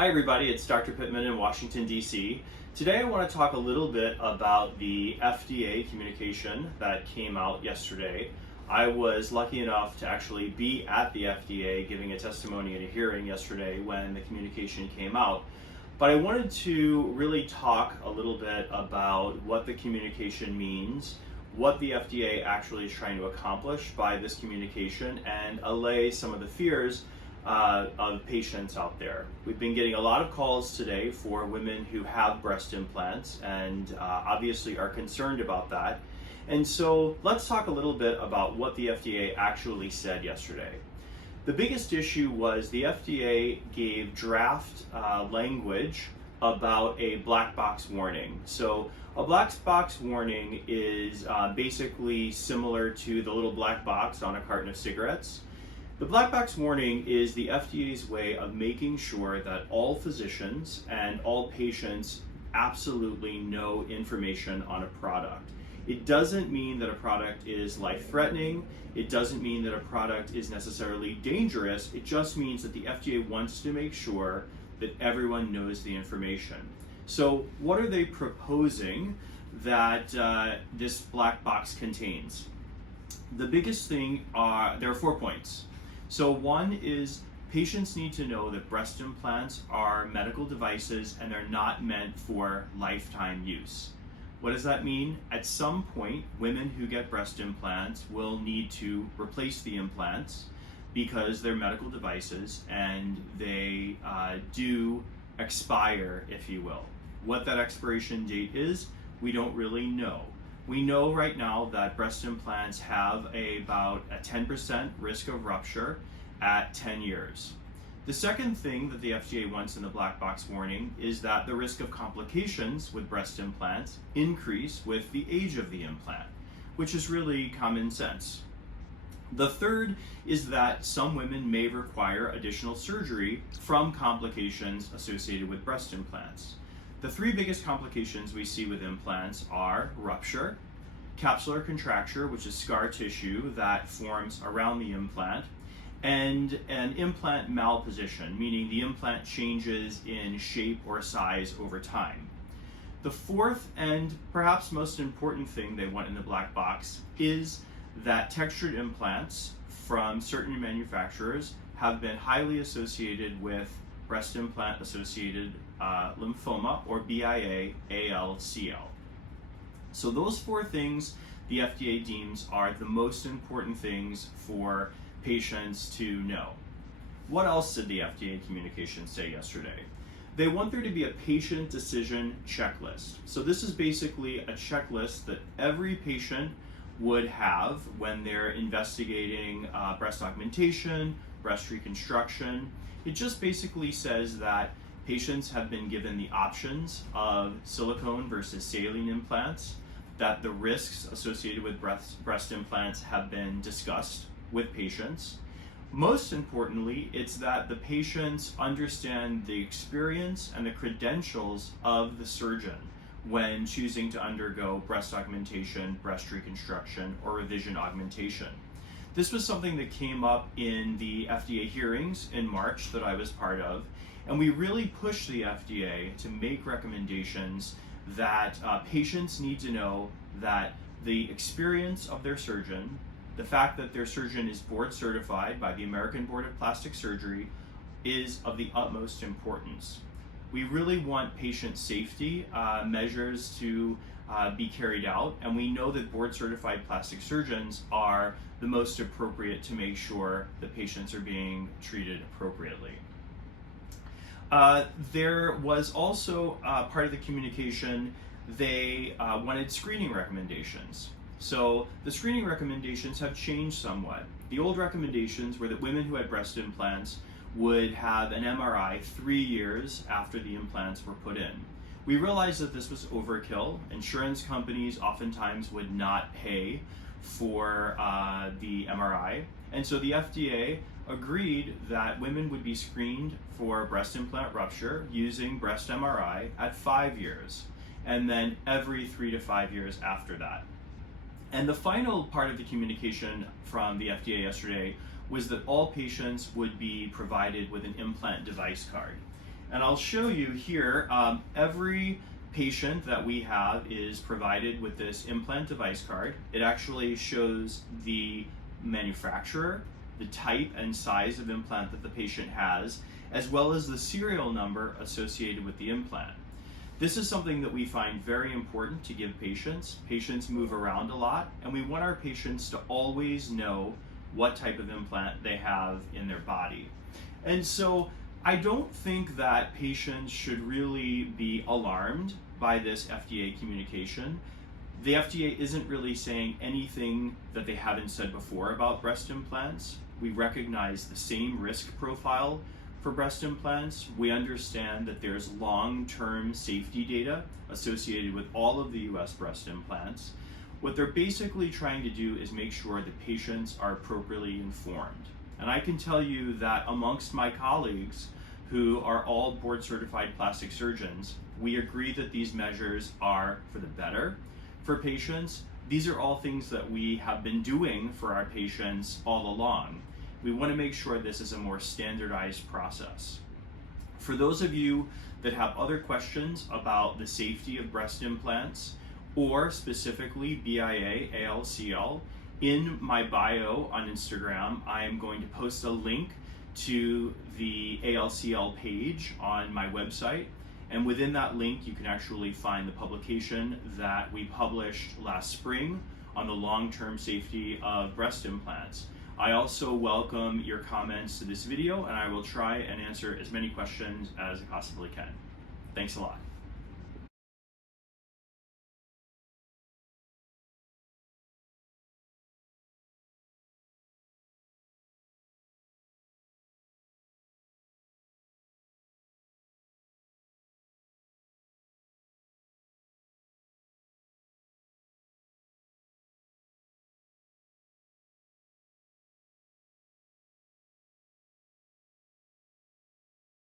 Hi everybody, it's Dr. Pittman in Washington, D.C. Today I want to talk a little bit about the FDA communication that came out yesterday. I was lucky enough to actually be at the FDA giving a testimony at a hearing yesterday when the communication came out. But I wanted to really talk a little bit about what the communication means, what the FDA actually is trying to accomplish by this communication, and allay some of the fears of patients out there. We've been getting a lot of calls today for women who have breast implants and obviously are concerned about that. And so let's talk a little bit about what the FDA actually said yesterday. The biggest issue was the FDA gave draft language about a black box warning. So a black box warning is basically similar to the little black box on a carton of cigarettes. The black box warning is the FDA's way of making sure that all physicians and all patients absolutely know information on a product. It doesn't mean that a product is life-threatening. It doesn't mean that a product is necessarily dangerous. It just means that the FDA wants to make sure that everyone knows the information. So what are they proposing that this black box contains? The biggest thing there are 4 points. So one is patients need to know that breast implants are medical devices and they're not meant for lifetime use. What does that mean? At some point, women who get breast implants will need to replace the implants because they're medical devices and they do expire, if you will. What that expiration date is, we don't really know. We know right now that breast implants have about a 10% risk of rupture at 10 years. The second thing that the FDA wants in the black box warning is that the risk of complications with breast implants increase with the age of the implant, which is really common sense. The third is that some women may require additional surgery from complications associated with breast implants. The 3 biggest complications we see with implants are rupture, capsular contracture, which is scar tissue that forms around the implant, and an implant malposition, meaning the implant changes in shape or size over time. The fourth and perhaps most important thing they want in the black box is that textured implants from certain manufacturers have been highly associated with breast implant associated lymphoma, or BIA-ALCL. So those 4 things the FDA deems are the most important things for patients to know. What else did the FDA communication say yesterday? They want there to be a patient decision checklist. So this is basically a checklist that every patient would have when they're investigating breast augmentation, breast reconstruction. It just basically says that patients have been given the options of silicone versus saline implants, that the risks associated with breast implants have been discussed with patients. Most importantly, it's that the patients understand the experience and the credentials of the surgeon when choosing to undergo breast augmentation, breast reconstruction, or revision augmentation. This was something that came up in the FDA hearings in March that I was part of, and we really pushed the FDA to make recommendations that patients need to know that the experience of their surgeon, the fact that their surgeon is board certified by the American Board of Plastic Surgery, is of the utmost importance. We really want patient safety measures to be carried out, and we know that board certified plastic surgeons are the most appropriate to make sure that patients are being treated appropriately. There was also part of the communication, they wanted screening recommendations. So the screening recommendations have changed somewhat. The old recommendations were that women who had breast implants would have an MRI 3 years after the implants were put in. We realized that this was overkill. Insurance companies oftentimes would not pay for the MRI, and so the FDA agreed that women would be screened for breast implant rupture using breast MRI at 5 years, and then every 3 to 5 years after that. And the final part of the communication from the FDA yesterday was that all patients would be provided with an implant device card. And I'll show you here, every patient that we have is provided with this implant device card. It actually shows the manufacturer, the type and size of implant that the patient has, as well as the serial number associated with the implant. This is something that we find very important to give patients. Patients move around a lot, and we want our patients to always know what type of implant they have in their body. And so I don't think that patients should really be alarmed by this FDA communication. The FDA isn't really saying anything that they haven't said before about breast implants. We recognize the same risk profile for breast implants. We understand that there's long-term safety data associated with all of the US breast implants. What they're basically trying to do is make sure that patients are appropriately informed. And I can tell you that amongst my colleagues who are all board certified plastic surgeons, we agree that these measures are for the better for patients. These are all things that we have been doing for our patients all along. We want to make sure this is a more standardized process. For those of you that have other questions about the safety of breast implants, or specifically BIA-ALCL, in my bio on Instagram, I am going to post a link to the ALCL page on my website. And within that link, you can actually find the publication that we published last spring on the long-term safety of breast implants. I also welcome your comments to this video, and I will try and answer as many questions as I possibly can. Thanks a lot.